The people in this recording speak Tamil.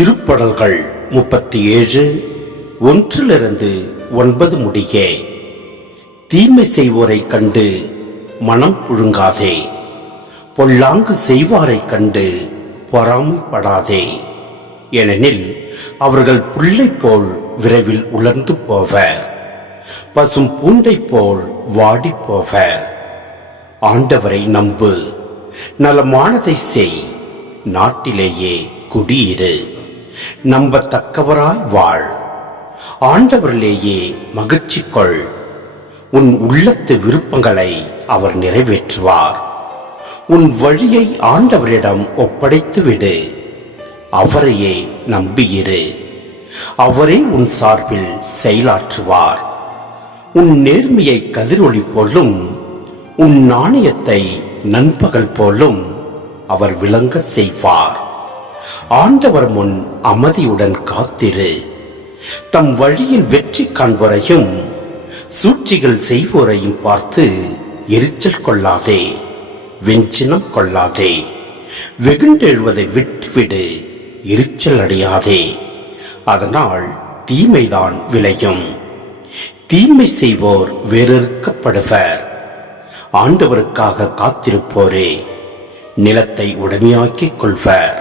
திருப்படல்கள் 37 1-9 முடிய. தீமை செய்வோரை கண்டு மனம் புழுங்காதே, பொல்லாங்கு செய்வாரை கண்டு பொறாமைப்படாதே. ஏனெனில் அவர்கள் புல்லை போல் விரைவில் உலர்ந்து போவர், பசும் பூண்டை போல் வாடி போவர். ஆண்டவரை நம்பு, நலமானதை செய், நாட்டிலேயே குடியிரு, நம்பத்தக்கவராய் வாழ், ஆண்டவரிலேயே மகிழ்ச்சி கொள். உன் உள்ளத்து விருப்பங்களை அவர் நிறைவேற்றுவார். உன் வழியை ஆண்டவரிடம் ஒப்படைத்து விடு, அவரையே நம்பியிரு, அவரே உன் சார்பில் செயலாற்றுவார். உன் நேர்மையை கதிரொளி போலும், உன் நாணயத்தை நண்பகல் போலும் அவர் விளங்க செய்வார். ஆண்டவர் முன் அமைதியுடன் காத்திரு, தம் வழியில் வெற்றி காண்போரையும் சூழ்ச்சிகள் செய்வோரையும் பார்த்து எரிச்சல் கொள்ளாதே, வெஞ்சினம் கொள்ளாதே. வெகுண்டெழுவதை விட்டுவிடு, எரிச்சல் அடையாதே, அதனால் தீமைதான் விளையும். தீமை செய்வோர் வேறறுக்கப்படுவர், ஆண்டவருக்காக காத்திருப்போரே நிலத்தை உடைமையாக்கிக் கொள்வர்.